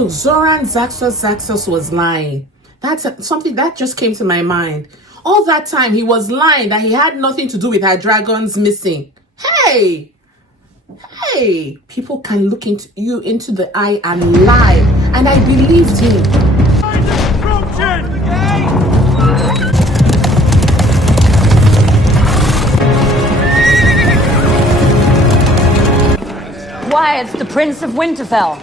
So Zoran Zaxos was lying. That's something that just came to my mind. All that time he was lying that he had nothing to do with her dragons missing. Hey, people can look into you into the eye and lie, and I believed him. Why, it's the Prince of Winterfell.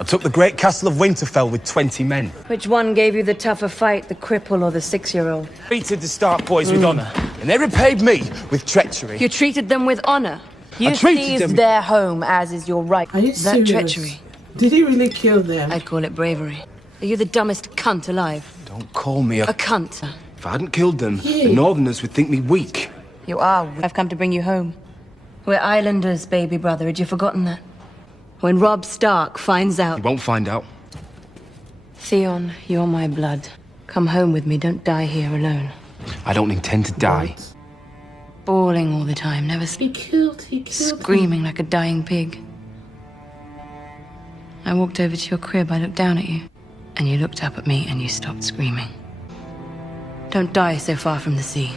I took the great castle of Winterfell with 20 men. Which one gave you the tougher fight, the cripple or the 6-year-old? Treated the Stark boys with honour, and they repaid me with treachery. You treated them with honour? You seized their home, as is your right. Are you serious? That treachery. Did he really kill them? I'd call it bravery. Are you the dumbest cunt alive? Don't call me A cunt. If I hadn't killed them, the Northerners would think me weak. You are. I've come to bring you home. We're islanders, baby brother. Had you forgotten that? When Robb Stark finds out... He won't find out. Theon, you're my blood. Come home with me. Don't die here alone. I don't intend to die. Bawling all the time, never He killed screaming like a dying pig. I walked over to your crib, I looked down at you. And you looked up at me and you stopped screaming. Don't die so far from the sea.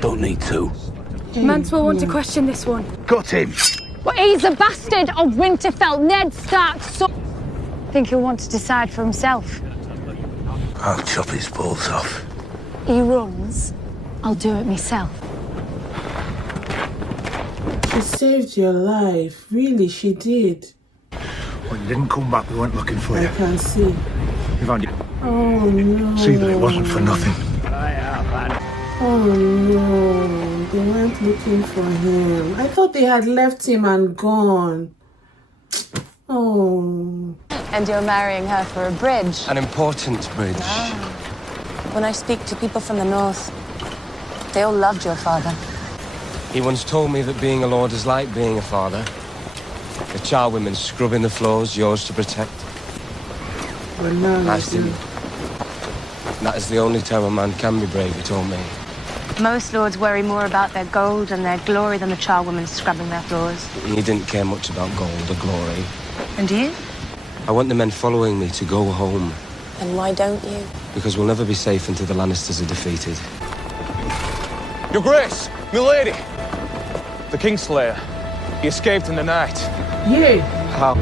Don't need to. Mance will want to question this one. Got him! Well, he's a bastard of Winterfell, Ned Stark's son. Think he'll want to decide for himself. I'll chop his balls off. He runs. I'll do it myself. She saved your life. Really, she did. When you didn't come back, we weren't looking for you. I can see. We found you. Oh no. See that it wasn't for nothing. Oh no. They weren't looking for him. I thought they had left him and gone. Oh. And you're marrying her for a bridge. An important bridge. When I speak to people from the north, they all loved your father. He once told me that being a lord is like being a father. The charwomen scrubbing the floors, yours to protect. But now Asked him. That is the only time a man can be brave, he told me. Most lords worry more about their gold and their glory than the charwomen scrubbing their floors. He didn't care much about gold or glory. And you? I want the men following me to go home. And why don't you? Because we'll never be safe until the Lannisters are defeated. Your Grace, milady! The Kingslayer. He escaped in the night. yeah. How?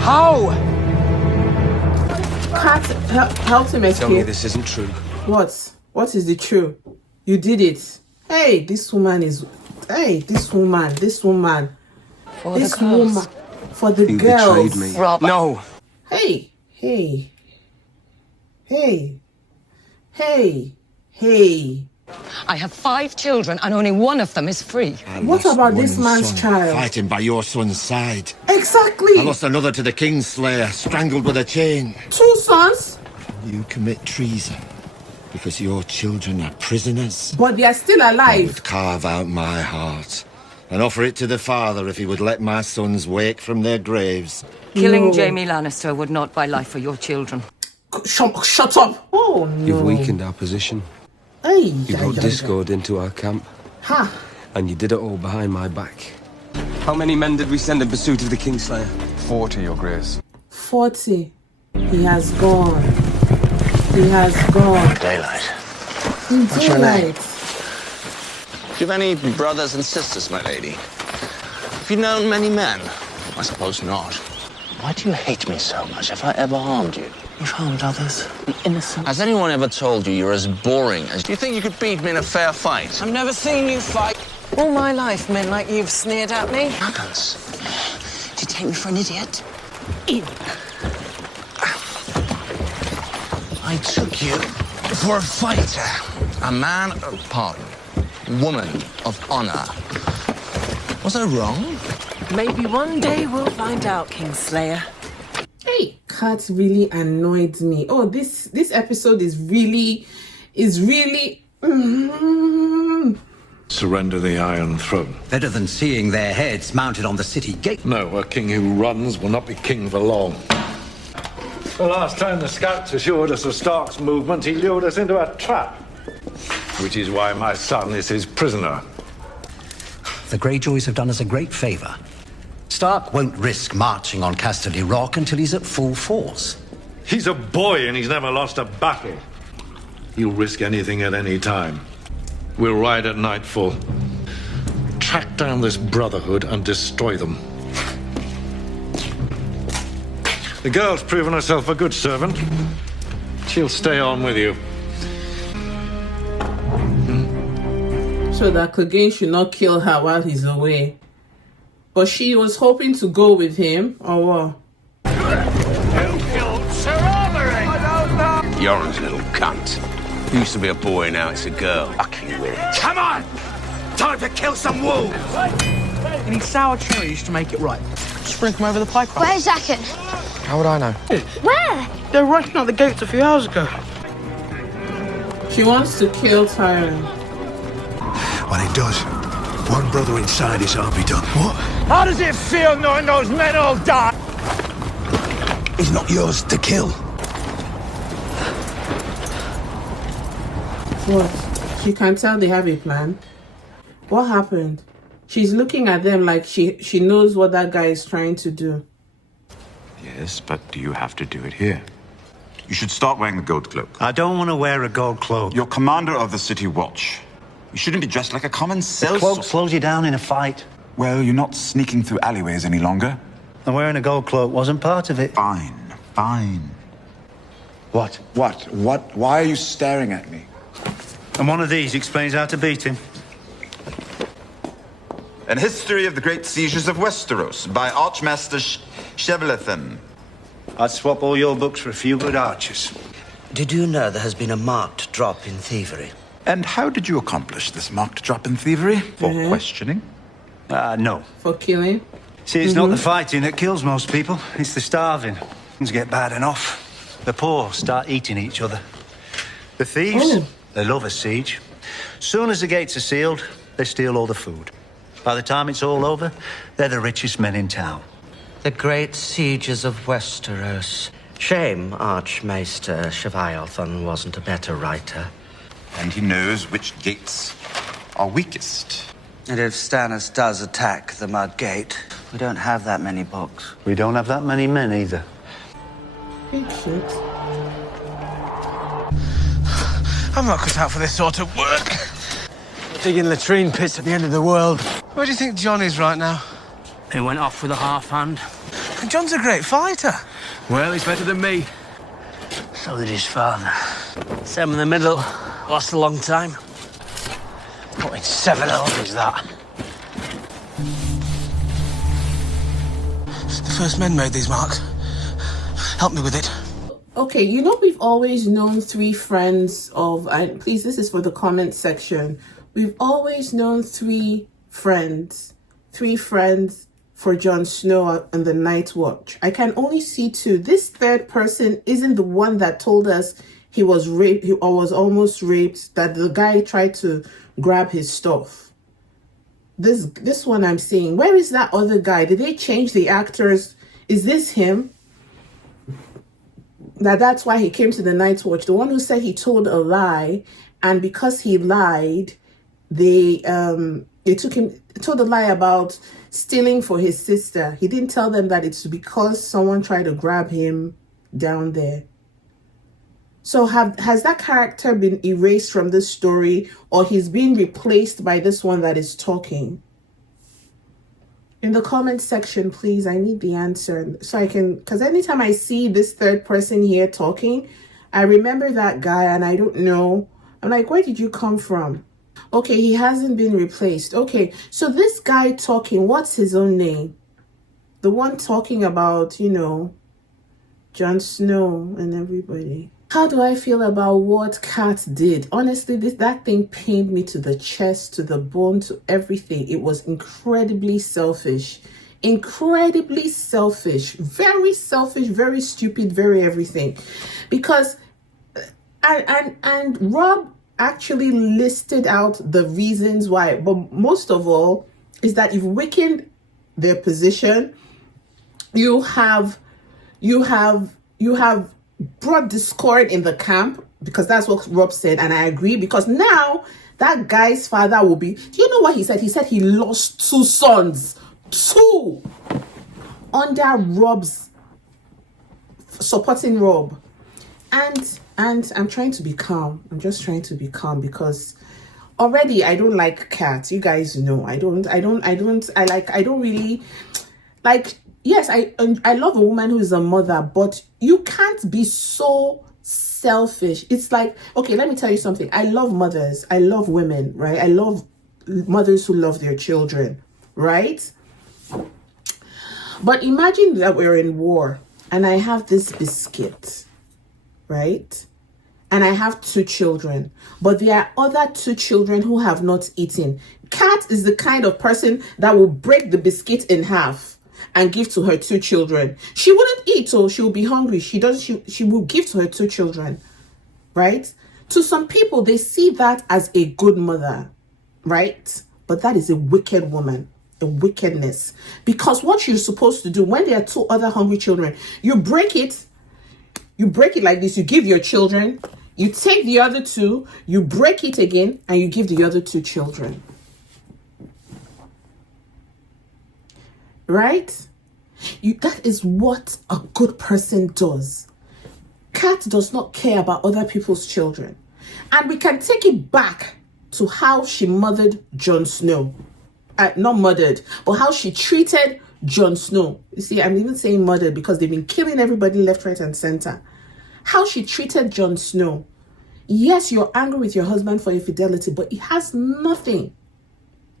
How? Cat helped him Tell me escape. this isn't true. What? What is the truth? You did it. Hey, this woman is. Hey, this woman. For This the girls. woman. For the You girls. betrayed me. Robb. No! Hey. I have 5 children and only one of them is free. What about this man's child? Fighting by your son's side. Exactly. I lost another to the Kingslayer, strangled with a chain. 2 sons, You commit treason because your children are prisoners. but they are still I alive. would carve out my heart and offer it to the Father if he would let my sons wake from their graves. Killing No. Jaime Lannister would not buy life for your children. Shut up. Oh no. You've weakened our position. Hey. You brought discord into our camp. Ha. And you did it all behind my back. How many men did we send in pursuit of the Kingslayer? 40, Your Grace. 40. He has gone. Daylight. In What's your name? daylight. Do you have any brothers and sisters, my lady? Have you known many men? I suppose not. Why do you hate me so much? Have I ever harmed you? You've harmed others. The innocent. Has anyone ever told you you're as boring as... Do you think you could beat me in a fair fight? I've never seen you fight. All my life, men like you've sneered at me. Nonsense. Do you take me for an idiot? I took you for a fighter. A man of pardon. Woman of honor. Was I wrong? Maybe one day we'll find out, Kingslayer. Hey, Cat really annoyed me. Oh, this episode is really. Surrender the Iron Throne. Better than seeing their heads mounted on the city gate. No, a king who runs will not be king for long. The last time the scouts assured us of Stark's movement, he lured us into a trap. Which is why my son is his prisoner. The Greyjoys have done us a great favor. Stark won't risk marching on Casterly Rock until he's at full force. He's a boy and he's never lost a battle. He'll risk anything at any time. We'll ride at nightfall, track down this Brotherhood and destroy them. The girl's proven herself a good servant. She'll stay on with you. So that Clegane should not kill her while he's away. But she was hoping to go with him, or what? Yoren's a little cunt. He used to be a boy, now it's a girl. Fucking with it. Come on! Time to kill some wolves! You need sour cherries to make it right. Sprinkle them over the pie crust. Where's Zacken? How would I know? Where? They were rushing out the gates a few hours ago. She wants to kill Tyrion. When he does, one brother inside his army done. What? How does it feel knowing those men all die? He's not yours to kill. What? She can tell they have a plan. What happened? She's looking at them like she knows what that guy is trying to do. Yes, but do you have to do it here? You should start wearing the gold cloak. I don't want to wear a gold cloak. You're commander of the city watch. You shouldn't be dressed like a common The cell. cloak slows you down in a fight. Well, you're not sneaking through alleyways any longer. And wearing a gold cloak wasn't part of it. Fine, fine. What? What? Why are you staring at me? And one of these explains how to beat him. An History of the Great Sieges of Westeros by Archmaster Chevelethan. I'd swap all your books for a few good archers. Did you know there has been a marked drop in thievery? And how did you accomplish this marked drop in thievery? For questioning? No. For killing? See, it's not the fighting that kills most people. It's the starving. Things get bad enough. The poor start eating each other. The thieves, they love a siege. Soon as the gates are sealed, they steal all the food. By the time it's all over, they're the richest men in town. The great sieges of Westeros. Shame Archmaester Cheviothan wasn't a better writer. And he knows which gates are weakest. And if Stannis does attack the Mud Gate, we don't have that many books. We don't have that many men either. Big shit. I'm not cut out for this sort of work. Digging latrine pits at the end of the world. Where do you think John is right now? He went off with a half hand. John's a great fighter. Well, he's better than me. So did his father. Sam in the middle. Lost a long time. Put in 7 armies, that. The first men made these marks. Help me with it. Okay, you know we've always known 3 friends of... please, this is for the comment section. We've always known 3 friends. 3 friends for Jon Snow and the Night Watch. I can only see 2. This third person isn't the one that told us he was raped, or was almost raped, that the guy tried to grab his stuff. This one I'm seeing. Where is that other guy? Did they change the actors? Is this him? That's why he came to the Night Watch. The one who said he told a lie, and because he lied, they told a lie about stealing for his sister. He didn't tell them that it's because someone tried to grab him down there. So has that character been erased from this story, or he's being replaced by this one that is talking? In the comment section, please, I need the answer so I can, because anytime I see this third person here talking, I remember that guy and I don't know. I'm like, where did you come from? Okay, he hasn't been replaced. Okay, so this guy talking, what's his own name? The one talking about, you know, Jon Snow and everybody. How do I feel about what Kat did? Honestly, that thing pained me to the chest, to the bone, to everything. It was incredibly selfish. Incredibly selfish. Very selfish, very stupid, very everything. Because, and Robb actually listed out the reasons why. But most of all, is that you've weakened their position. You have brought discord in the camp, because that's what Robb said, and I agree, because now that guy's father will be... Do you know what he said? He said he lost 2 sons. 2! under Robb's, supporting Robb. And I'm trying to be calm. I'm just trying to be calm because already I don't like cats. You guys know I don't really like. Yes, I love a woman who is a mother, but you can't be so selfish. It's like, okay, let me tell you something. I love mothers. I love women, right? I love mothers who love their children, right? But imagine that we're in war and I have this biscuit, right? And I have 2 children, but there are other 2 children who have not eaten. Kat is the kind of person that will break the biscuit in half and give to her 2 children. She wouldn't eat, so she will be hungry. She will give to her 2 children, right? To some people, they see that as a good mother, right? But that is a wicked woman, a wickedness. Because what you're supposed to do when there are 2 other hungry children, you break it like this. You give your children, you take the other 2, you break it again, and you give the other 2 children. Right? That is what a good person does. Kat does not care about other people's children. And we can take it back to how she mothered Jon Snow. Not murdered, but how she treated Jon Snow. You see, I'm even saying murdered because they've been killing everybody left, right, and center. How she treated Jon Snow. Yes, you're angry with your husband for infidelity, but it has nothing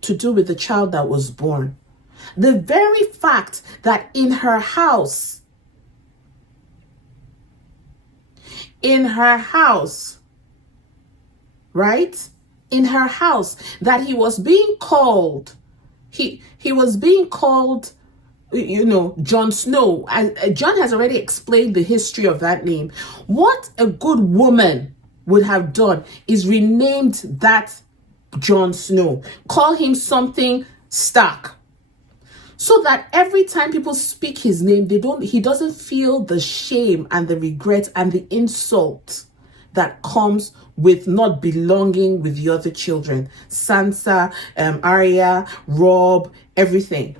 to do with the child that was born. The very fact that in her house, right? In her house, that he was being called, he was being called, you know, Jon Snow. John has already explained the history of that name. What a good woman would have done is renamed that Jon Snow. Call him something Stark. So that every time people speak his name, he doesn't feel the shame and the regret and the insult that comes with not belonging with the other children. Sansa, Arya, Robb, everything.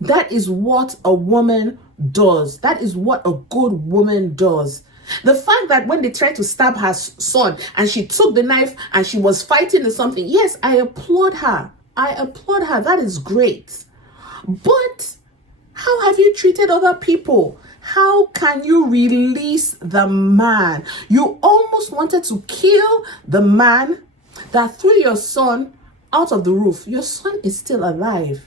That is what a woman does. That is what a good woman does. The fact that when they tried to stab her son and she took the knife and she was fighting or something, yes, I applaud her. I applaud her. That is great. But how have you treated other people? How can you release the man? You almost wanted to kill the man that threw your son out of the roof. Your son is still alive.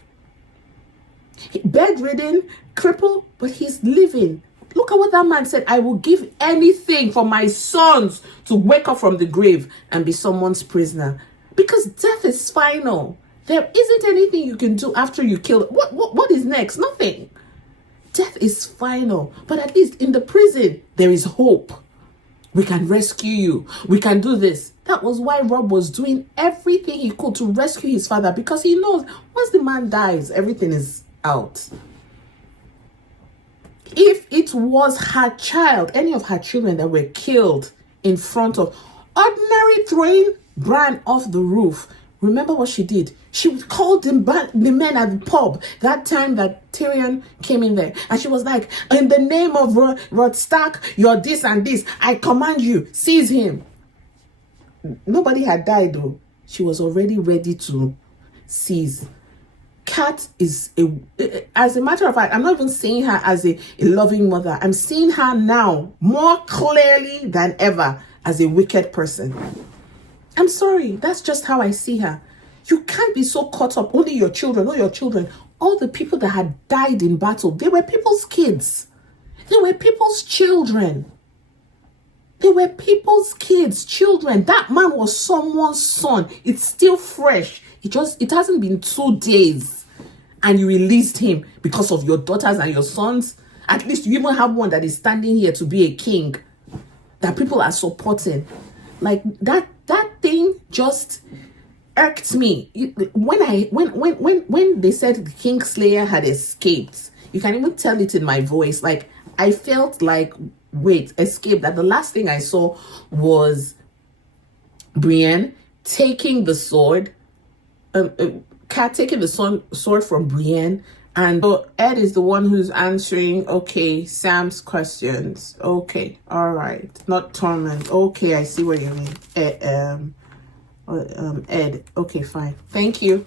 Bedridden, crippled, but he's living. Look at what that man said. I will give anything for my sons to wake up from the grave and be someone's prisoner. Because death is final. There isn't anything you can do after you kill. What is next? Nothing. Death is final. But at least in the prison, there is hope. We can rescue you. We can do this. That was why Robb was doing everything he could to rescue his father, because he knows once the man dies, everything is out. If it was her child, any of her children that were killed in front of, ordinary throwing Bran off the roof, remember what she did? She called the men at the pub that time that Tyrion came in there. And she was like, in the name of Robb Stark, you're this and this. I command you, seize him. Nobody had died though. She was already ready to seize. Kat is, as a matter of fact, I'm not even seeing her as a loving mother. I'm seeing her now more clearly than ever as a wicked person. I'm sorry, that's just how I see her. You can't be so caught up, only your children, all the people that had died in battle, they were people's kids. They were people's children. They were people's kids, children. That man was someone's son. It's still fresh. It hasn't been 2 days and you released him because of your daughters and your sons. At least you even have one that is standing here to be a king that people are supporting. Like that thing just irked me. When they said the Kingslayer had escaped, you can even tell it in my voice. Like I felt like, wait, escape. That the last thing I saw was Brienne taking the sword, Kat taking the sword from Brienne And so Ed is the one who's answering, okay, Sam's questions. Okay, all right. Not Tormund. Okay, I see what you mean. Ed. Okay, fine. Thank you.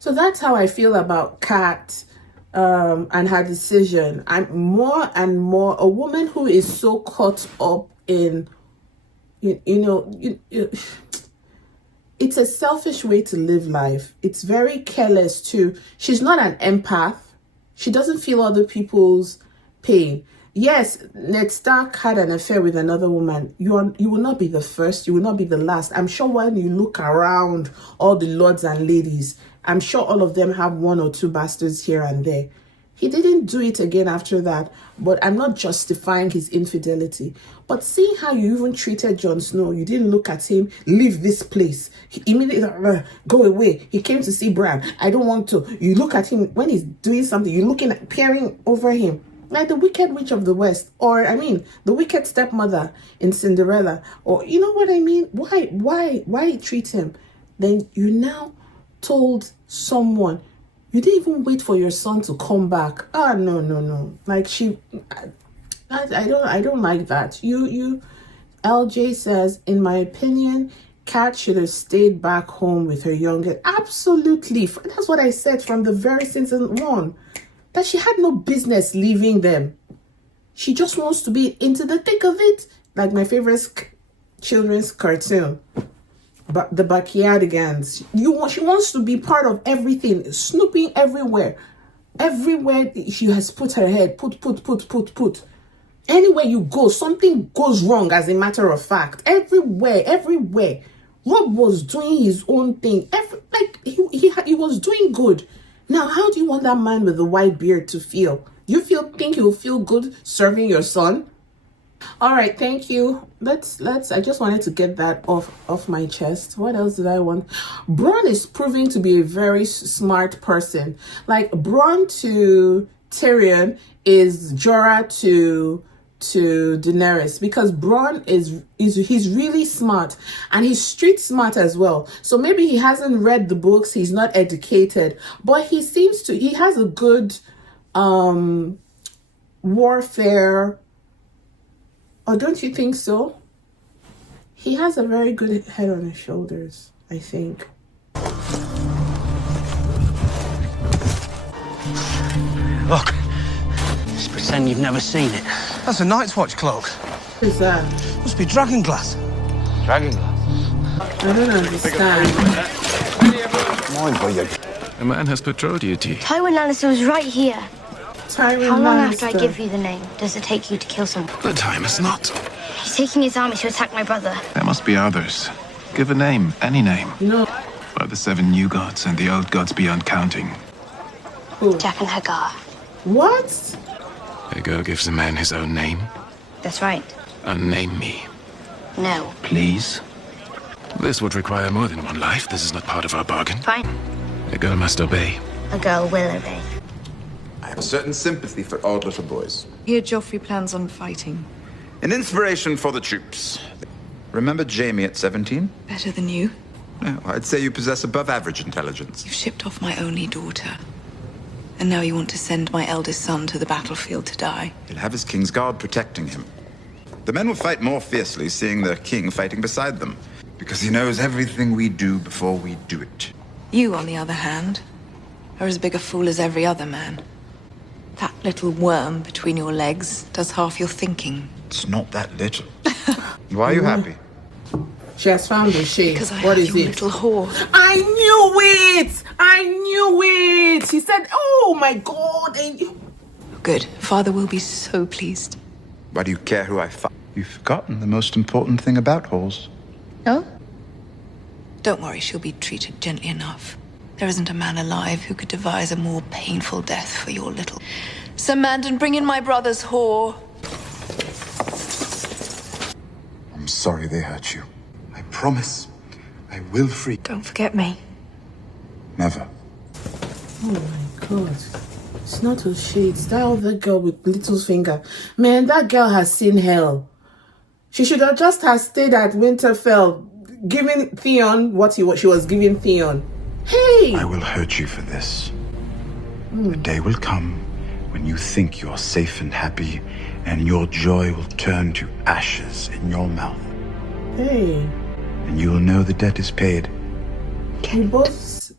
So that's how I feel about Kat and her decision. I'm more and more a woman who is so caught up in, it's a selfish way to live life. It's very careless too. She's not an empath. She doesn't feel other people's pain. Yes, Ned Stark had an affair with another woman. You will not be the first. You will not be the last. I'm sure when you look around all the lords and ladies, I'm sure all of them have one or two bastards here and there. He didn't do it again after that, but I'm not justifying his infidelity. But seeing how you even treated Jon Snow, you didn't look at him, leave this place. He immediately, go away. He came to see Bran. I don't want to. You look at him when he's doing something, you're looking at, peering over him. Like the Wicked Witch of the West, or the wicked stepmother in Cinderella, or you know what I mean? Why treat him? Then you now told someone, you didn't even wait for your son to come back. Ah, no. Like I don't like that. LJ says, in my opinion, Kat should have stayed back home with her youngest. Absolutely. That's what I said from the very season 1. That she had no business leaving them. She just wants to be into the thick of it. Like my favorite children's cartoon. But the Backyardigans. She wants to be part of everything. Snooping everywhere. Everywhere she has put her head. Put. Anywhere you go, something goes wrong, as a matter of fact. Everywhere. Robb was doing his own thing. He was doing good. Now, how do you want that man with the white beard to feel? You think he'll feel good serving your son? All right, thank you. Let's. I just wanted to get that off my chest. What else did I want? Bran is proving to be a very smart person. Like Bran to Tyrion is Jorah to Daenerys, because Bran he's really smart, and he's street smart as well. So maybe he hasn't read the books, he's not educated, but he has a good warfare. Or don't you think so? He has a very good head on his shoulders, I think. Look. Just pretend you've never seen it. That's a Night's Watch cloak. What is that? Must be dragon glass. Dragon glass? I don't understand. A man has patrol duty. Tywin Lannister was right here. Tywin How long Lannister. after I give you the name does it take you to kill someone? The time is not. He's taking his army to attack my brother. There must be others. Give a name, any name. No. By the 7 new gods and the old gods beyond counting. Who? Jack and Hagar. What? Hagar gives a man his own name. That's right. Unname me, No. please. This would require more than one life. This is not part of our bargain. Fine. A girl must obey. A girl will obey. I have a certain sympathy for odd little boys. Here Joffrey plans on fighting. An inspiration for the troops. Remember Jamie at 17? Better than you. No, I'd say you possess above average intelligence. You've shipped off my only daughter. And now you want to send my eldest son to the battlefield to die. He'll have his king's guard protecting him. The men will fight more fiercely seeing their king fighting beside them, because he knows everything we do before we do it. You, on the other hand, are as big a fool as every other man. That little worm between your legs does half your thinking. It's not that little. Why are you happy? She has found the shade. Because I What have is your it? little whore. I knew it! I knew it! She said, oh my God. Good. Father will be so pleased. Why do you care who I fight? You've forgotten the most important thing about whores. No? Don't worry, she'll be treated gently enough. There isn't a man alive who could devise a more painful death for your little... Sir Mandan, bring in my brother's whore. I'm sorry they hurt you. I promise I will free. Don't forget me. Never. Oh my God. It's not her shades. That other girl with little finger. Man, that girl has seen hell. She should have just stayed at Winterfell, giving Theon what she was giving Theon. Hey! I will hurt you for this. The day will come when you think you're safe and happy, and your joy will turn to ashes in your mouth. Hey. And you will know the debt is paid. You both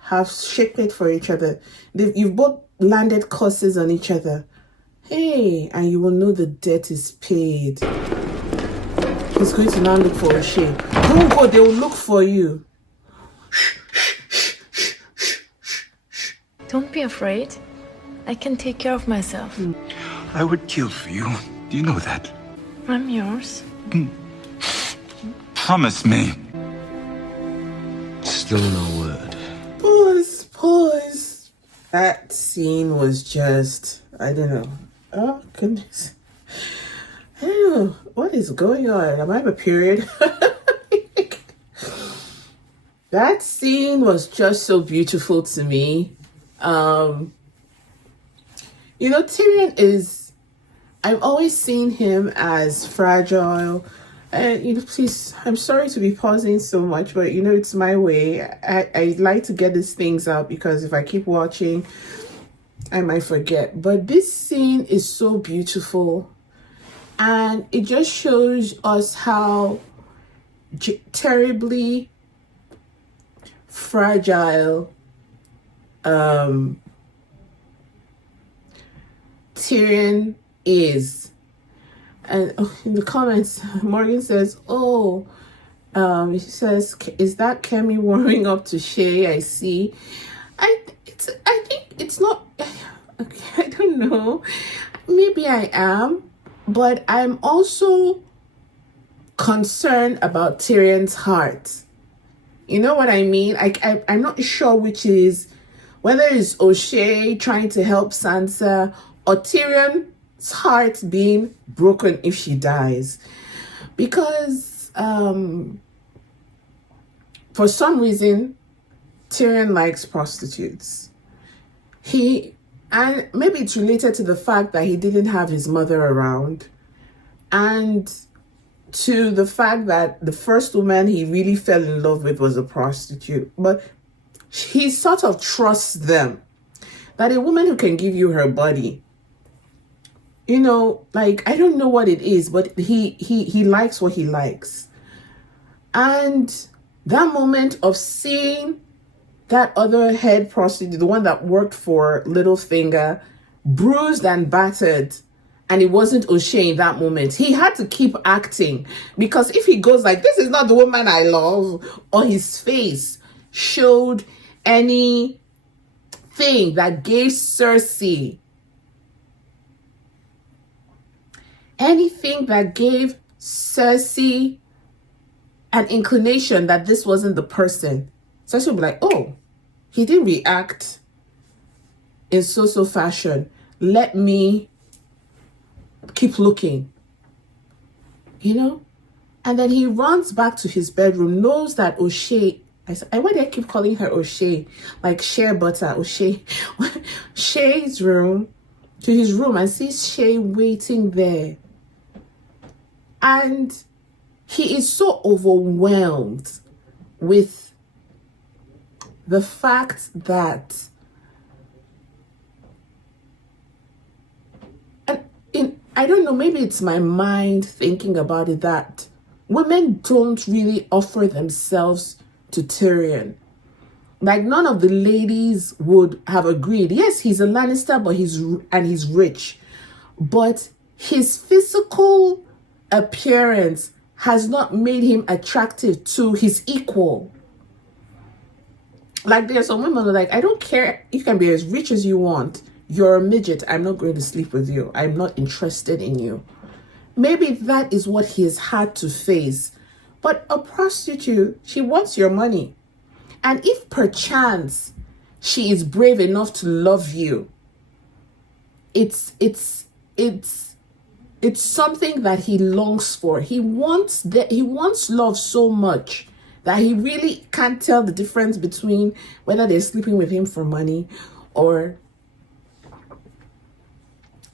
have shaped it for each other. You've both landed curses on each other. Hey, and you will know the debt is paid. He's going to now look for a shame. Don't go, they will look for you. Don't be afraid. I can take care of myself. I would kill for you. Do you know that? I'm yours. Promise me. Still no word. Pause. That scene was just, I don't know. Oh, goodness. I don't know. What is going on? Am I having a period? That scene was just so beautiful to me. You know, Tyrion is, I've always seen him as fragile. And, you know, please, I'm sorry to be pausing so much, but, you know, it's my way. I like to get these things out because if I keep watching, I might forget. But this scene is so beautiful. And it just shows us how terribly fragile Tyrion is. And in the comments, Morgan says, oh, she says, is that Kemi warming up to Shay? I see. I think it's not, okay, I don't know. Maybe I am, but I'm also concerned about Tyrion's heart. You know what I mean? I'm not sure which is, whether it's O'Shea trying to help Sansa or Tyrion's heart being broken if she dies. Because for some reason, Tyrion likes prostitutes. And maybe it's related to the fact that he didn't have his mother around. And to the fact that the first woman he really fell in love with was a prostitute. But he sort of trusts them. That a woman who can give you her body, you know, like, I don't know what it is, but he likes what he likes. And that moment of seeing that other head prostitute, the one that worked for Littlefinger, bruised and battered, and it wasn't O'Shea in that moment. He had to keep acting, because if he goes like, this is not the woman I love, or his face showed anything that gave Cersei, an inclination that this wasn't the person, Cersei would be like, oh, he didn't react in so fashion. Let me keep looking, you know? And then he runs back to his bedroom, knows that O'Shea, why do I keep calling her O'Shea? Like shea butter, O'Shea. Shay's room, to his room, and sees Shay waiting there. And he is so overwhelmed with the fact that I don't know, maybe it's my mind thinking about it, that women don't really offer themselves to Tyrion. Like, none of the ladies would have agreed. Yes, he's a Lannister, but he's rich. But his physical appearance has not made him attractive to his equal. Like, there's some women who are like, I don't care, you can be as rich as you want. You're a midget. I'm not going to sleep with you. I'm not interested in you. Maybe that is what he has had to face. But a prostitute, she wants your money. And if perchance she is brave enough to love you, it's something that he longs for. He wants love so much that he really can't tell the difference between whether they're sleeping with him for money or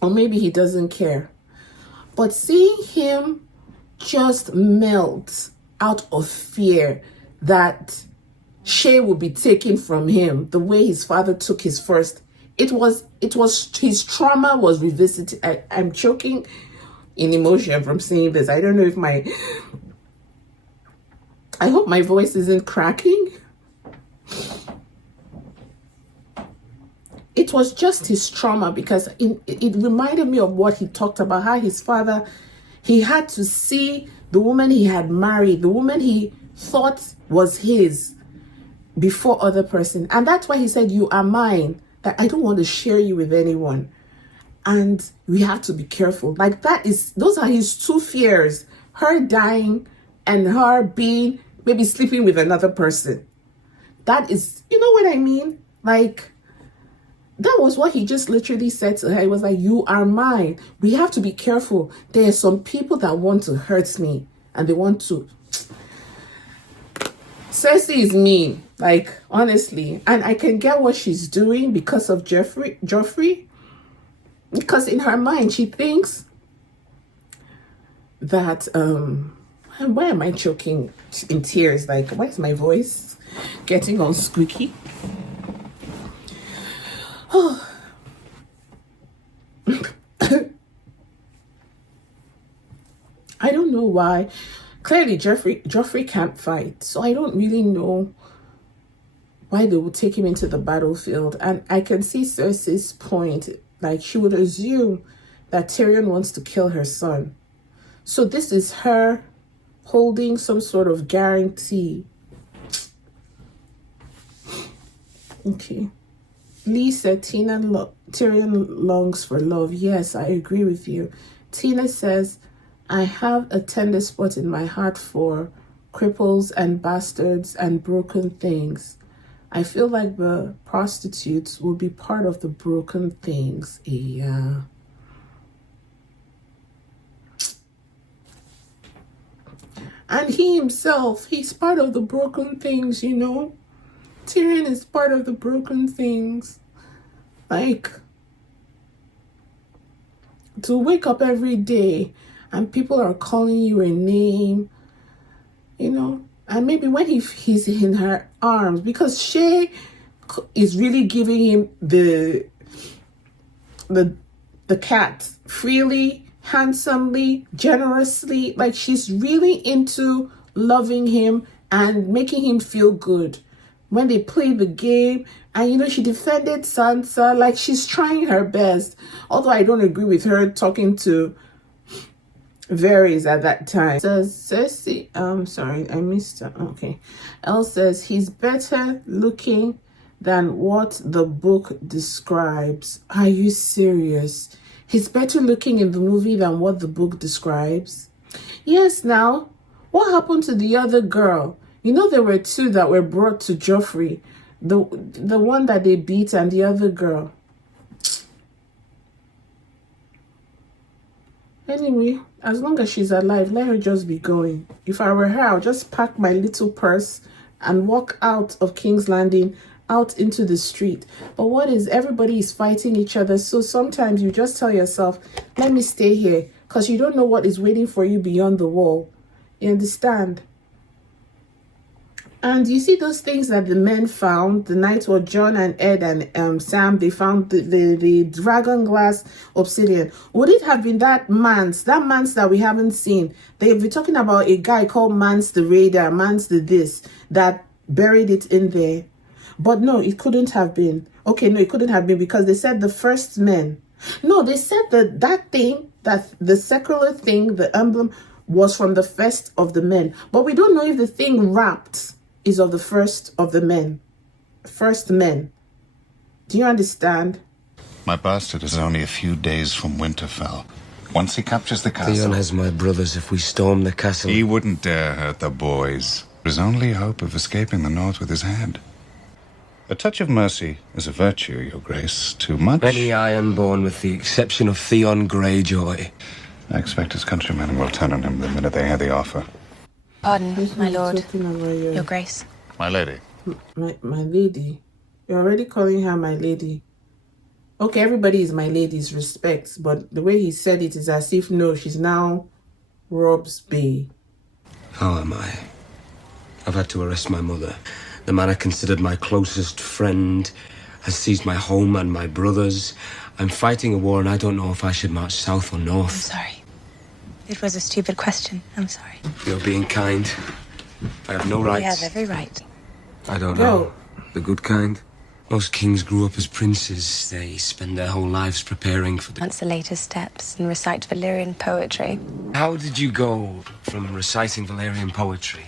maybe he doesn't care. But seeing him just melt out of fear that Shay would be taken from him the way his father took his first. It was his trauma was revisited. I'm choking in emotion from seeing this. I don't know if I hope my voice isn't cracking. It was just his trauma, because it reminded me of what he talked about, how his father, he had to see the woman he had married, the woman he thought was his, before other person. And that's why he said, you are mine, that I don't want to share you with anyone. And we have to be careful. Like those are his two fears, her dying and her being, maybe sleeping with another person. That is, you know what I mean? Like, that was what he just literally said to her. He was like, you are mine. We have to be careful. There are some people that want to hurt me, and they want to. Cersei is mean, like, honestly. And I can get what she's doing because of Joffrey. Because in her mind, she thinks that, why am I choking in tears? Like, why is my voice getting all squeaky? Oh. I don't know why. Clearly, Joffrey can't fight, so I don't really know why they would take him into the battlefield. And I can see Cersei's point. Like, she would assume that Tyrion wants to kill her son. So this is her holding some sort of guarantee. Okay. Lee said Tyrion longs for love. Yes, I agree with you. Tina says, I have a tender spot in my heart for cripples and bastards and broken things. I feel like the prostitutes will be part of the broken things. Yeah. And he himself, he's part of the broken things, you know? Tyrion is part of the broken things. Like, to wake up every day and people are calling you a name, you know? And maybe when he's in her arms, because Shay is really giving him the cat freely, handsomely, generously. Like, she's really into loving him and making him feel good. When they play the game, and you know, she defended Sansa, like, she's trying her best. Although I don't agree with her talking to Varys at that time. Says Cersei, sorry, I missed her. Okay. Elle says he's better looking than what the book describes. Are you serious? He's better looking in the movie than what the book describes? Yes, now, what happened to the other girl? You know, there were two that were brought to Joffrey. The one that they beat and the other girl. Anyway, as long as she's alive, let her just be going. If I were her, I'll just pack my little purse and walk out of King's Landing, out into the street. But what is, everybody is fighting each other. So sometimes you just tell yourself, let me stay here, because you don't know what is waiting for you beyond the wall. You understand? And you see those things that the men found, the night where John and Ed and Sam, they found the dragon glass obsidian. Would it have been that Mance that we haven't seen? They've been talking about a guy called Mance the Raider, Mance the this, that buried it in there. But no, it couldn't have been. Okay, no, it couldn't have been, because they said the first men. No, they said that thing, that the circular thing, the emblem, was from the first of the men. But we don't know if the thing wrapped is of the first of the men. First men. Do you understand? My bastard is only a few days from Winterfell. Once he captures the castle... Theon has my brothers if we storm the castle. He wouldn't dare hurt the boys. There's only hope of escaping the north with his head. A touch of mercy is a virtue, Your Grace. Too much... Any Ironborn with the exception of Theon Greyjoy. I expect his countrymen will turn on him the minute they hear the offer. Pardon, my lord. Your Grace. My lady. My lady. You're already calling her my lady. Okay, everybody is my lady's respect, but the way he said it is as if, no, she's now Robb's bae. How am I? I've had to arrest my mother. The man I considered my closest friend has seized my home and my brothers. I'm fighting a war and I don't know if I should march south or north. I'm sorry. It was a stupid question. I'm sorry. You're being kind. I have no rights. You have every right. I don't know. The good kind? Most kings grew up as princes. They spend their whole lives preparing for the... Once the latest steps and recite Valyrian poetry. How did you go from reciting Valerian poetry?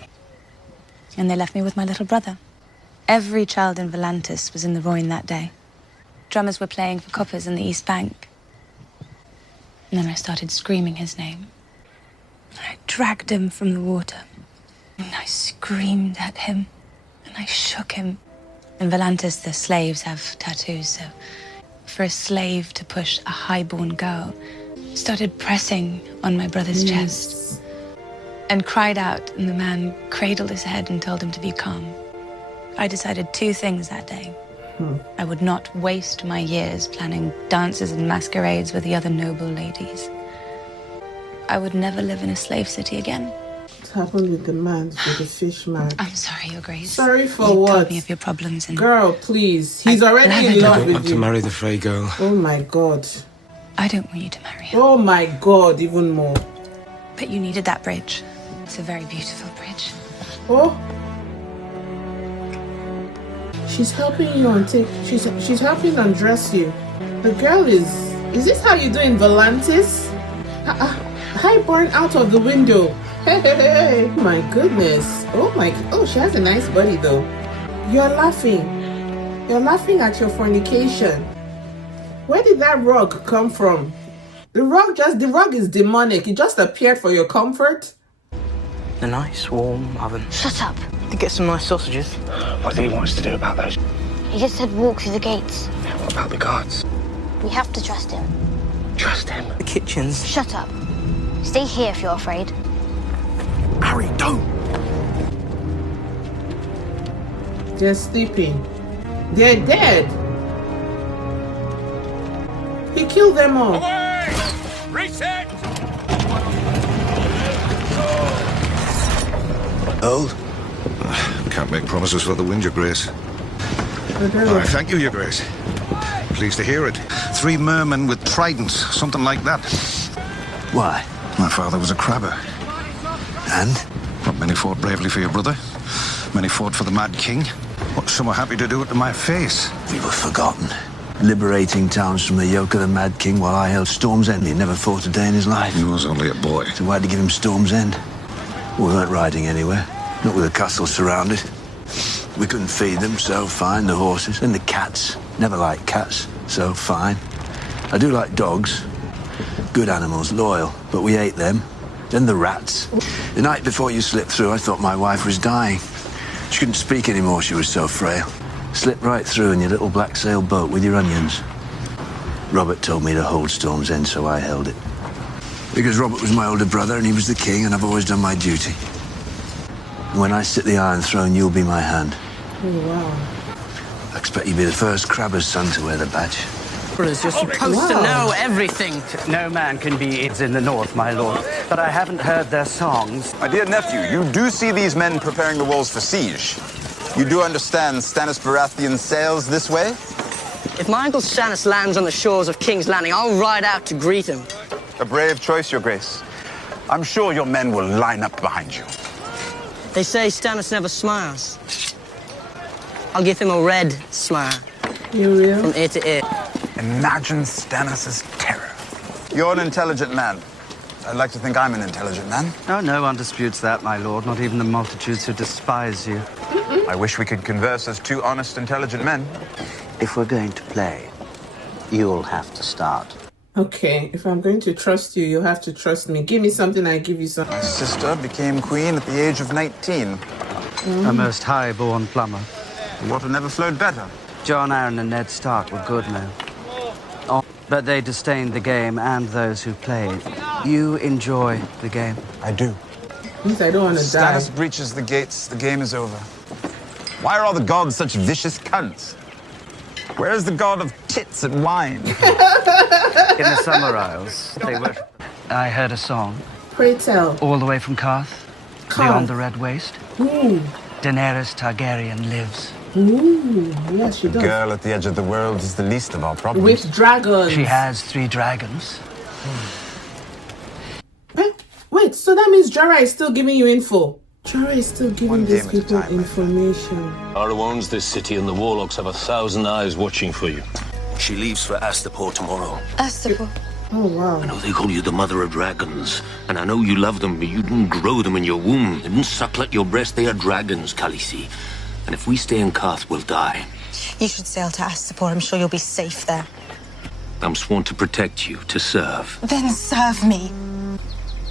And they left me with my little brother. Every child in Volantis was in the Royne that day. Drummers were playing for coppers in the East Bank. And then I started screaming his name. I dragged him from the water. And I screamed at him. And I shook him. In Volantis, the slaves have tattoos, so for a slave to push a highborn girl, started pressing on my brother's chest and cried out, and the man cradled his head and told him to be calm. I decided two things that day. I would not waste my years planning dances and masquerades with the other noble ladies. I would never live in a slave city again. What happened with the man, with the fish man? I'm sorry, Your Grace. Sorry for you what? Told me of your problems and... Girl, please. He's already in love with you. I don't want to marry the Frey girl. Oh my God. I don't want you to marry her. Oh my God, even more. But you needed that bridge. It's a very beautiful bridge. Oh. She's helping you until she's helping undress you. The girl is this how you do in Volantis? Highborn out of the window. Hey, my goodness. Oh, she has a nice body though. You're laughing. You're laughing at your fornication. Where did that rug come from? The rug is demonic. It just appeared for your comfort. A nice warm oven. Shut up. To get some nice sausages. What did he want us to do about those? He just said walk through the gates. What about the guards? We have to trust him. Trust him. The kitchens. Shut up. Stay here if you're afraid. Harry, don't! They're sleeping. They're dead. He killed them all. Away! Reset! Old? Can't make promises for the wind, Your Grace. Thank you, Your Grace. Pleased to hear it. 3 mermen with tridents, something like that. Why? My father was a crabber. And? But many fought bravely for your brother. Many fought for the Mad King. But some were happy to do it to my face. We were forgotten. Liberating towns from the yoke of the Mad King while I held Storm's End. He never fought a day in his life. He was only a boy. So why'd you give him Storm's End? We weren't riding anywhere. Not with a castle surrounded. We couldn't feed them, so fine, the horses. And the cats. Never liked cats, so fine. I do like dogs. Good animals, loyal. But we ate them. Then the rats. The night before you slipped through, I thought my wife was dying. She couldn't speak anymore, she was so frail. Slipped right through in your little black sail boat with your onions. Robert told me to hold Storm's End, so I held it. Because Robert was my older brother and he was the king, and I've always done my duty. And when I sit the Iron Throne, you'll be my hand. Oh, wow. I expect you'll be the first crabber's son to wear the badge. You're supposed to know everything. No man can be in the north, my lord. But I haven't heard their songs. My dear nephew, you do see these men preparing the walls for siege. You do understand Stannis Baratheon sails this way? If my uncle Stannis lands on the shores of King's Landing, I'll ride out to greet him. A brave choice, Your Grace. I'm sure your men will line up behind you. They say Stannis never smiles. I'll give him a red smile. You will? From ear to ear. Imagine Stannis' terror. You're an intelligent man. I'd like to think I'm an intelligent man. No one disputes that, my lord. Not even the multitudes who despise you. I wish we could converse as two honest, intelligent men. If we're going to play, you'll have to start. Okay, if I'm going to trust you, you have to trust me. Give me something, I give you something. My sister became queen at the age of 19. A most high-born plumber. The water never flowed better. Jon Arryn and Ned Stark were good men. Oh, but they disdained the game and those who played. You enjoy the game. I do. Means I don't want to die. Stannis breaches the gates, the game is over. Why are all the gods such vicious cunts? Where is the god of tits and wine? In the Summer Isles, they were... I heard a song. Pray tell. All the way from Karth, beyond the Red Waste. Ooh. Daenerys Targaryen lives. Ooh, yes, she The does. girl at the edge of the world is the least of our problems. With dragons. She has 3 dragons. Wait, so that means Jorah is still giving you info? Jorah is still giving these people information. Arya owns this city and the Warlocks have 1,000 eyes watching for you. She leaves for Astapor tomorrow. Astapor. Oh, wow. I know they call you the mother of dragons, and I know you love them, but you didn't grow them in your womb. They didn't suckle at your breast. They are dragons, Khaleesi. And if we stay in Karth, we'll die. You should sail to Astapor. I'm sure you'll be safe there. I'm sworn to protect you, to serve. Then serve me.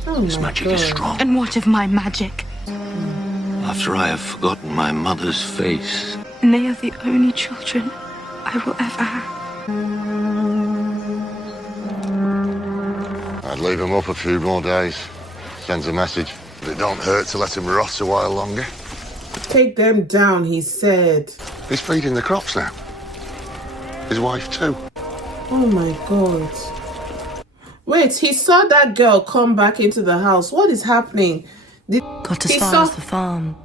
Oh, this magic is strong. And what of my magic? After I have forgotten my mother's face. And they are the only children I will ever have. I'd leave him up a few more days. Sends a message. But it don't hurt to let him rot a while longer. Take them down, he said. He's feeding the crops now. His wife too. Oh my god. Wait, he saw that girl come back into the house. What is happening? Got as far as the farm,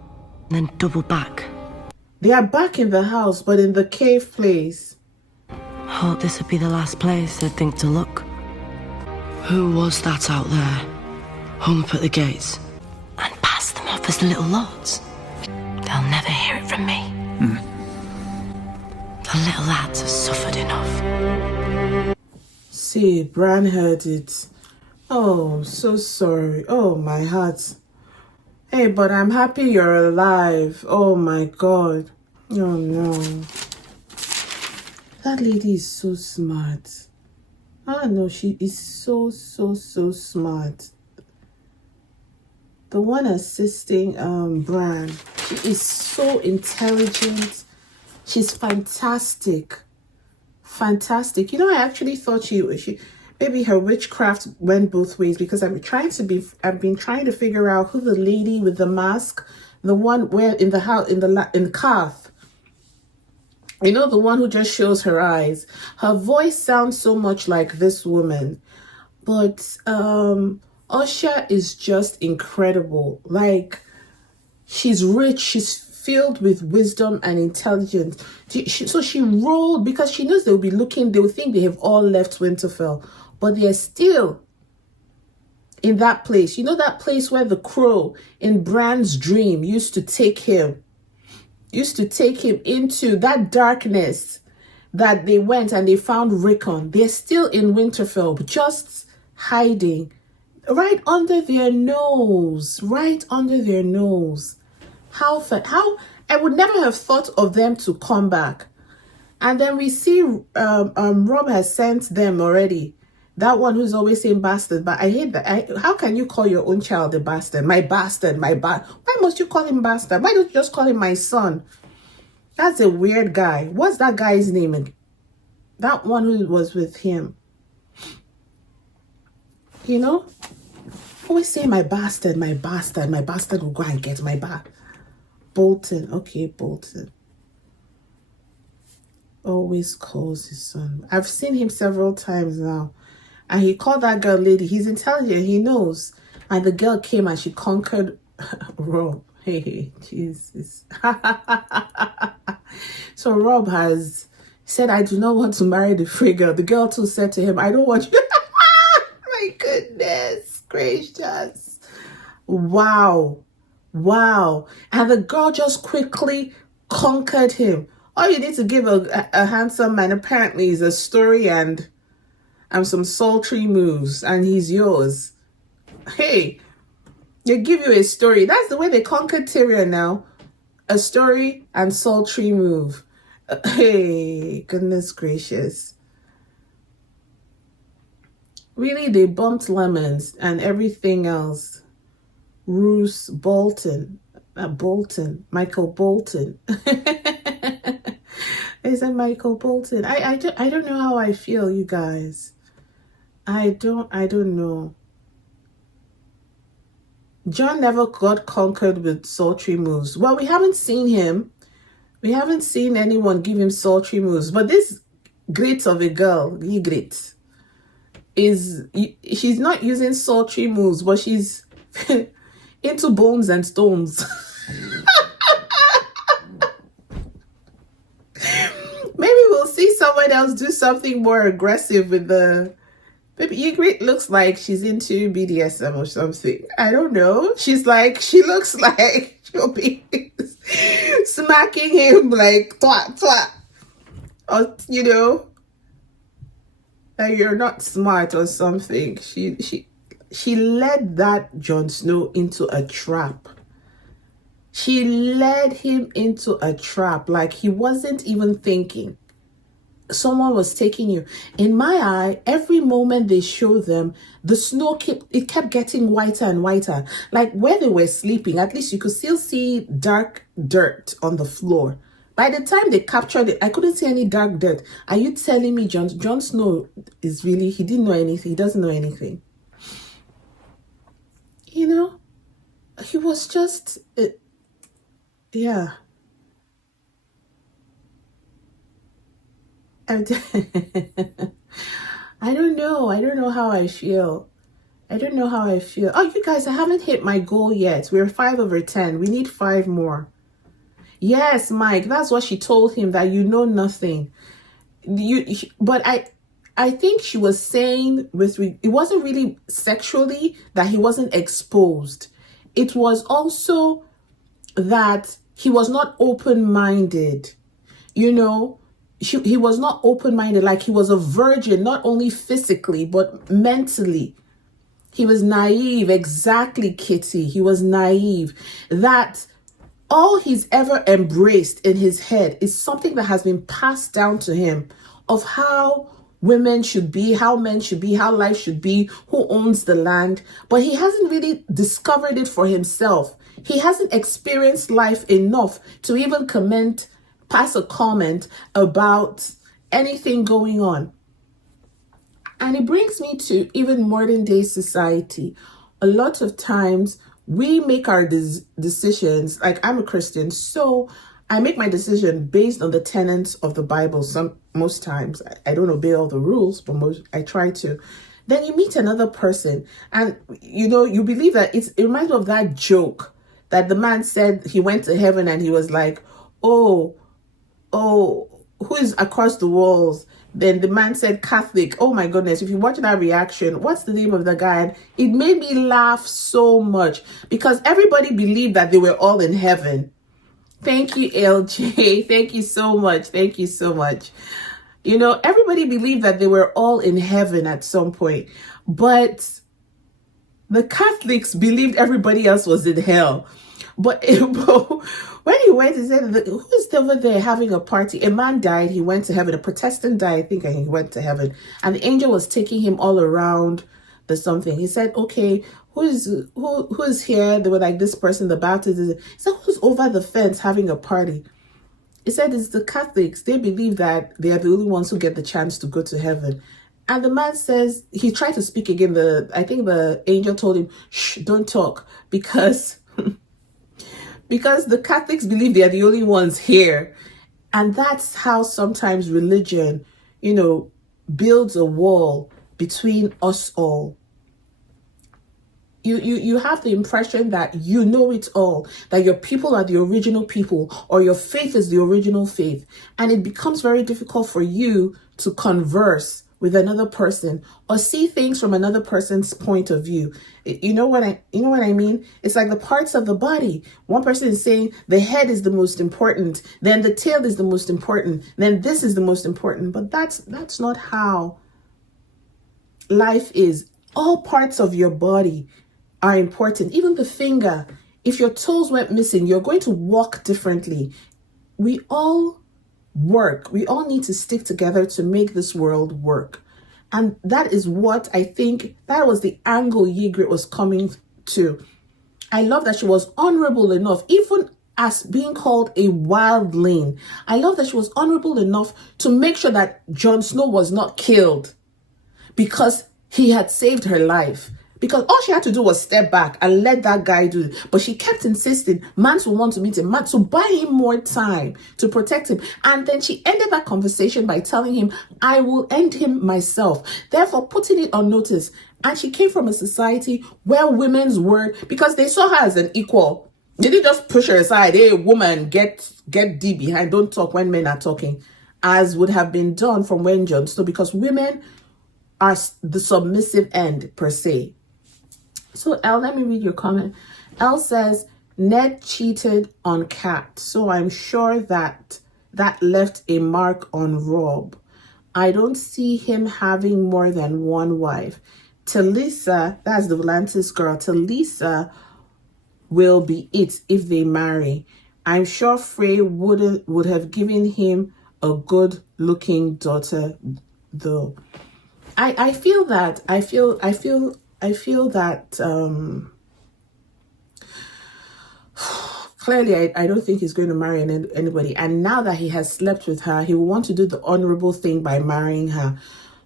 then double back. They are back in the house, but in the cave place. Hoped this would be the last place they'd think to look. Who was that out there? Home up at the gates. And passed them off as little lords. They'll never hear it from me. The little lads have suffered enough. See, Bran heard it. Oh, so sorry. Oh, my heart. Hey, but I'm happy you're alive. Oh, my God. Oh, no. That lady is so smart. Ah, no, she is so smart. The one assisting Bran. She is so intelligent. She's fantastic. Fantastic. You know, I actually thought she maybe her witchcraft went both ways, because I've been trying to figure out who the lady with the mask, the one where in the house in Karth. You know, the one who just shows her eyes. Her voice sounds so much like this woman. But Usha is just incredible. Like, she's rich, she's filled with wisdom and intelligence. So she rolled, because she knows they'll think they have all left Winterfell, but they're still in that place. You know, that place where the crow in Bran's dream used to take him into that darkness that they went and they found Rickon. They're still in Winterfell, just hiding right under their nose. How I would never have thought of them to come back. And then we see Robb has sent them already. That one who's always saying bastard, but I hate that. How can you call your own child a bastard? My bastard, Why must you call him bastard? Why don't you just call him my son? That's a weird guy. What's that guy's name again? That one who was with him. You know? Always say my bastard will go and get my Bolton. Okay, Bolton. Always calls his son. I've seen him several times now. And he called that girl lady. He's intelligent. He knows. And the girl came and she conquered Robb. Hey, Jesus. So Robb has said, I do not want to marry the free girl. The girl too said to him, I don't want you. My goodness gracious. Wow. And the girl just quickly conquered him. All you need to give a handsome man apparently is a story and some sultry moves, and he's yours. Hey, they give you a story. That's the way they conquered Tyrion now. A story and sultry move. Hey, goodness gracious. Really, they bumped lemons and everything else. Roose Bolton. Michael Bolton. Is it Michael Bolton? I don't know how I feel, you guys. I don't know. Jon never got conquered with sultry moves. Well, we haven't seen him. We haven't seen anyone give him sultry moves. But this great of a girl, she's not using sultry moves, but she's into bones and stones. someone else do something more aggressive with the... Maybe Ygritte looks like she's into BDSM or something. I don't know. She looks like she'll be smacking him like twat twat. Or, you know, that you're not smart or something. She led that Jon Snow into a trap. She led him into a trap like he wasn't even thinking. Someone was taking you. In my eye, every moment they show them, the snow kept getting whiter and whiter. Like where they were sleeping, at least you could still see dark dirt on the floor. By the time they captured it, I couldn't see any dark dirt. Are you telling me Jon Snow is really, he didn't know anything. He doesn't know anything. You know, he was just, yeah. I don't know. I don't know how I feel. I don't know how I feel. Oh, you guys, I haven't hit my goal yet. We're 5 over 10. We need 5 more. Yes, Mike, that's what she told him, that you know nothing. But I think she was saying it wasn't really sexually that he wasn't exposed. It was also that he was not open-minded. You know, he was not open-minded, like he was a virgin, not only physically, but mentally. He was naive. Exactly, Kitty. He was naive. That all he's ever embraced in his head is something that has been passed down to him of how women should be, how men should be, how life should be, who owns the land. But he hasn't really discovered it for himself. He hasn't experienced life enough to even pass a comment about anything going on. And it brings me to even modern day society. A lot of times we make our decisions, like I'm a Christian, so I make my decision based on the tenets of the Bible. Most times I don't obey all the rules, but I try to. Then you meet another person and you believe that it reminds me of that joke that the man said he went to heaven and he was like, oh, who is across the walls? Then the man said Catholic. Oh my goodness, if you watch that reaction, what's the name of the guy? And it made me laugh so much because everybody believed that they were all in heaven. Thank you, LJ. Thank you so much. Thank you so much. Everybody believed that they were all in heaven at some point. But the Catholics believed everybody else was in hell. But when he went, he said, who's over there having a party? A man died, he went to heaven. A Protestant died, I think, and he went to heaven. And the angel was taking him all around the something. He said, okay, who is here? They were like, this person, the Baptist. He said, who's over the fence having a party? He said, it's the Catholics. They believe that they are the only ones who get the chance to go to heaven. And the man says, he tried to speak again. I think the angel told him, shh, don't talk, because the Catholics believe they are the only ones here. And that's how sometimes religion, builds a wall between us all. You have the impression that you know it all, that your people are the original people, or your faith is the original faith. And it becomes very difficult for you to converse with another person or see things from another person's point of view. You know what I mean? It's like the parts of the body. One person is saying the head is the most important, then the tail is the most important, then this is the most important. But that's not how life is. All parts of your body are important. Even the finger. If your toes went missing, you're going to walk differently. We all work. We all need to stick together to make this world work. And that is what I think, that was the angle Ygritte was coming to. I love that she was honorable enough, even as being called a wildling. I love that she was honorable enough to make sure that Jon Snow was not killed because he had saved her life. Because all she had to do was step back and let that guy do it. But she kept insisting, Mance will want to meet him, Mance, to buy him more time, to protect him. And then she ended that conversation by telling him, I will end him myself. Therefore, putting it on notice. And she came from a society where women's word, because they saw her as an equal. They didn't just push her aside. Hey, woman, get deep behind. Don't talk when men are talking. as would have been done from when Jon Snow, because women are the submissive end per se. So Elle, let me read your comment. Elle says, Ned cheated on Kat, so I'm sure that left a mark on Robb. I don't see him having more than one wife. Talisa, that's the Volantis girl, Talisa will be it if they marry. I'm sure Frey would have given him a good looking daughter though. I feel that clearly I don't think he's going to marry anybody, and now that he has slept with her, he will want to do the honorable thing by marrying her.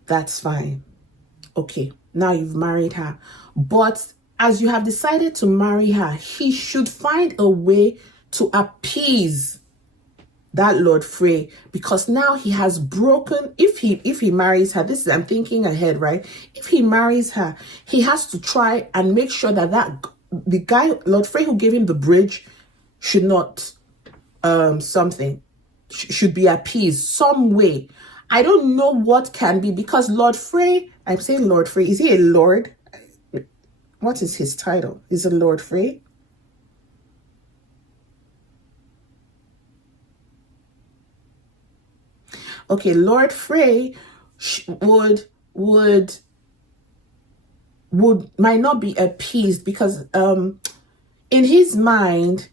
That's fine. Okay, now you've married her, but as you have decided to marry her, he should find a way to appease that Lord Frey, because now he has broken. If he marries her, this is, I'm thinking ahead, right? If he marries her, he has to try and make sure that the guy Lord Frey who gave him the bridge should not should be appeased some way. I don't know what can be, because Lord Frey, I'm saying Lord Frey, is he a lord? What is his title? Is it Lord Frey? Okay, Lord Frey might not be appeased, because in his mind,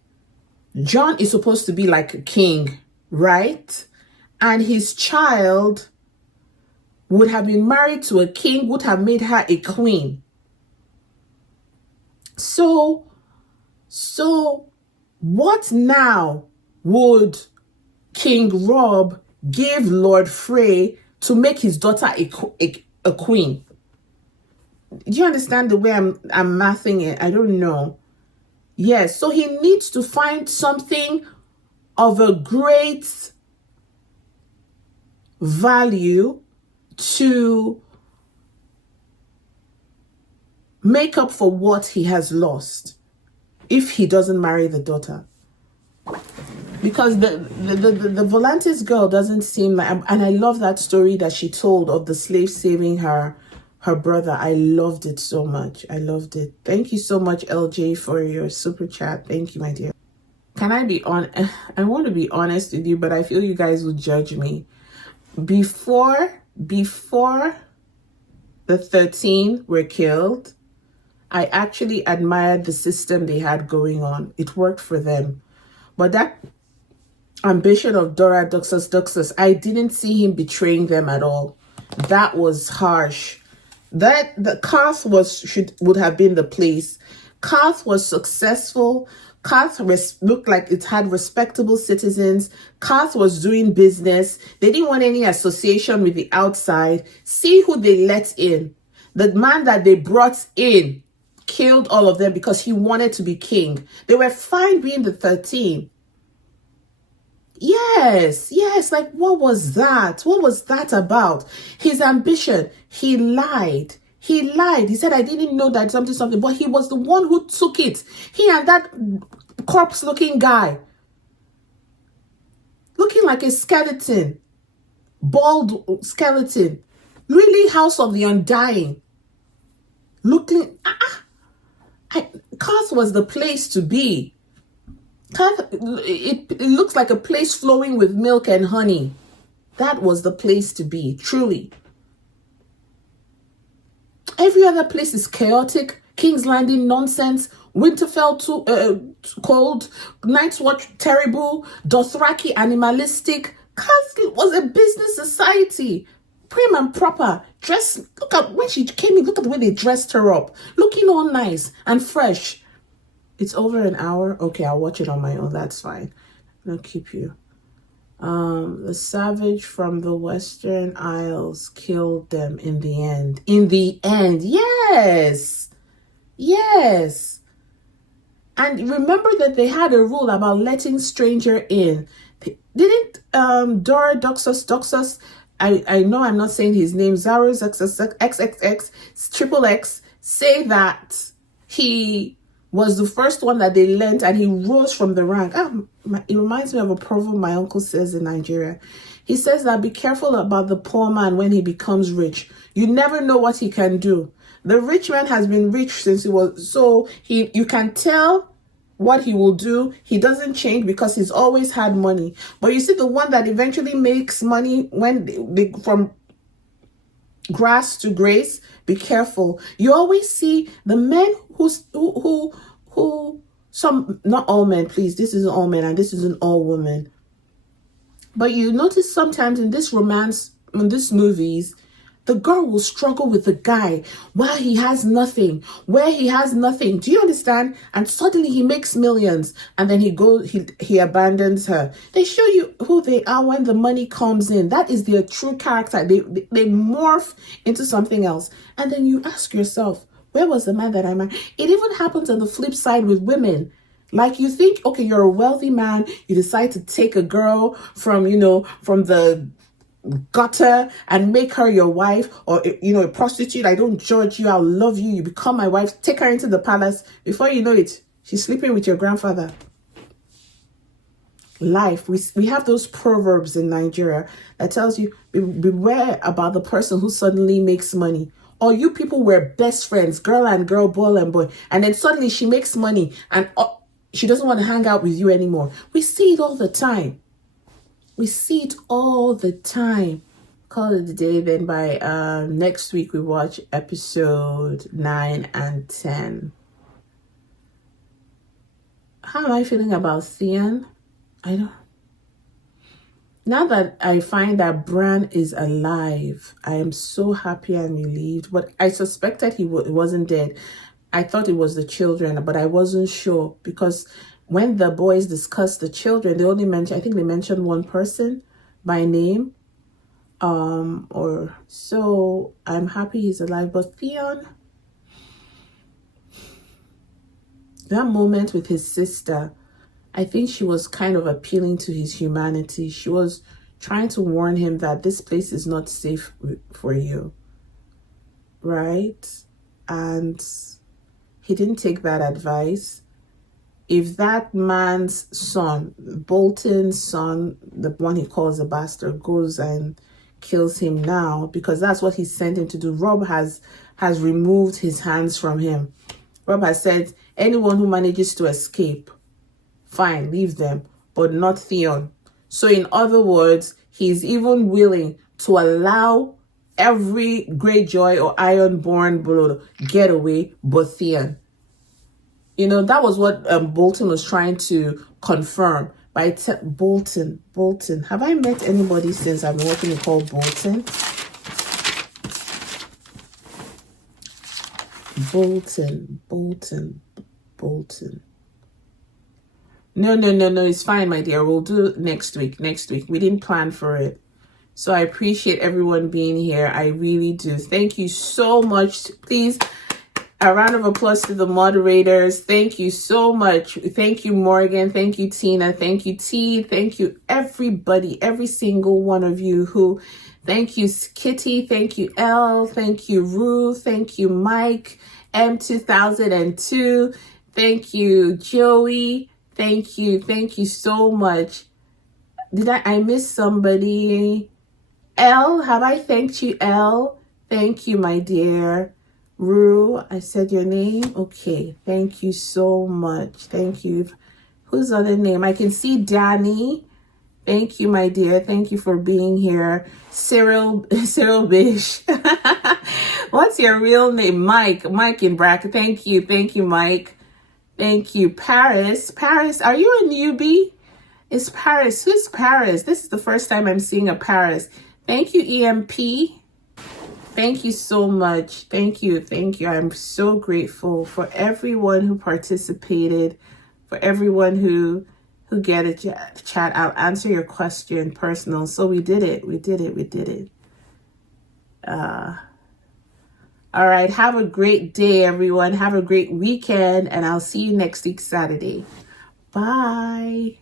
Jon is supposed to be like a king, right? And his child would have been married to a king, would have made her a queen. So what now would King Robb give Lord Frey to make his daughter a queen? Do you understand the way I'm mathing it? I don't know. Yes, so he needs to find something of a great value to make up for what he has lost if he doesn't marry the daughter. Because the Volantis girl doesn't seem like, and I love that story that she told of the slave saving her brother. I loved it so much. I loved it. Thank you so much, LJ, for your super chat. Thank you, my dear. Can I be on? I want to be honest with you, but I feel you guys will judge me. Before the 13 were killed, I actually admired the system they had going on. It worked for them. But that ambition of Dora Duxus, I didn't see him betraying them at all. That was harsh. That the Karth would have been the place. Karth was successful. Karth looked like it had respectable citizens. Karth was doing business. They didn't want any association with the outside. See who they let in. The man that they brought in killed all of them because he wanted to be king. They were fine being the 13. Yes, like what was that? What was that about? His ambition. He lied. He said, I didn't know that something, but he was the one who took it. He and that corpse-looking guy, looking like a skeleton, bald skeleton, really House of the Undying, looking, Karth was the place to be. It looks like a place flowing with milk and honey. That was the place to be, truly. Every other place is chaotic. King's Landing, nonsense. Winterfell, too cold. Night's Watch, terrible. Dothraki, animalistic. Karth was a business society. Prim and proper. Look at when she came in, look at the way they dressed her up. Looking all nice and fresh. It's over an hour. Okay, I'll watch it on my own. That's fine. I'll keep you. The savage from the Western Isles killed them in the end. In the end, yes. And remember that they had a rule about letting stranger in. Didn't Dora Doxus, I know I'm not saying his name, Zaros XXX, Triple X, say that he was the first one that they lent and he rose from the rank. It reminds me of a proverb my uncle says in Nigeria. He says that be careful about the poor man when he becomes rich. You never know what he can do. The rich man has been rich since he was, so you can tell what he will do. He doesn't change because he's always had money. But you see, the one that eventually makes money when they from grass to grace, be careful. You always see the men who some, not all men, please, this isn't all men and this isn't all women, but you notice sometimes in this romance, in these movies, the girl will struggle with the guy while he has nothing, where he has nothing. Do you understand? And suddenly he makes millions, and then he abandons her. They show you who they are when the money comes in. That is their true character. They morph into something else. And then you ask yourself, where was the man that I married? It even happens on the flip side with women. Like, you think, okay, you're a wealthy man, you decide to take a girl from, from the gutter and make her your wife, or a prostitute. I don't judge you, I'll love you, you become my wife, take her into the palace. Before you know it, she's sleeping with your grandfather. Life, we have those proverbs in Nigeria that tells you beware about the person who suddenly makes money. Or you people were best friends, girl and girl, boy and boy, and then suddenly she makes money and she doesn't want to hang out with you anymore. We see it all the time. We see it all the time. Call it a day. Then by next week we watch episode 9 and 10. How am I feeling about Theon? Now that I find that Bran is alive, I am so happy and relieved. But I suspected he wasn't dead. I thought it was the children, but I wasn't sure, because when the boys discussed the children, they only mentioned, I think they mentioned one person by name. So I'm happy he's alive. But Theon, that moment with his sister, I think she was kind of appealing to his humanity. She was trying to warn him that this place is not safe for you, right? And he didn't take that advice. If that man's son, Bolton's son, the one he calls a bastard, goes and kills him now, because that's what he sent him to do, Robb has removed his hands from him. Robb has said, anyone who manages to escape, fine, leave them, but not Theon. So in other words, he's even willing to allow every Greyjoy or Ironborn blood get away but Theon. That was what Bolton was trying to confirm. By Bolton. Have I met anybody since I've been working called Bolton? Bolton. No, it's fine, my dear. We'll do it next week. We didn't plan for it. So I appreciate everyone being here. I really do. Thank you so much. Please, a round of applause to the moderators. Thank you so much. Thank you, Morgan. Thank you, Tina. Thank you, T. Thank you, everybody. Every single one of you who... Thank you, Kitty. Thank you, Elle. Thank you, Ruth. Thank you, Mike. M2002. Thank you, Joey. Thank you so much. Did I miss somebody? Elle, have I thanked you, Elle? Thank you, my dear. Rue, I said your name? Okay, thank you so much. Thank you. Whose other name? I can see Dany. Thank you, my dear. Thank you for being here. Cyril Bish. What's your real name? Mike in bracket. Thank you, Mike. Thank you. Paris, are you a newbie? It's Paris. Who's Paris? This is the first time I'm seeing a Paris. Thank you, EMP. Thank you so much. Thank you. I'm so grateful for everyone who participated, for everyone who get a chat. I'll answer your question personal. So we did it. All right. Have a great day, everyone. Have a great weekend, and I'll see you next week, Saturday. Bye.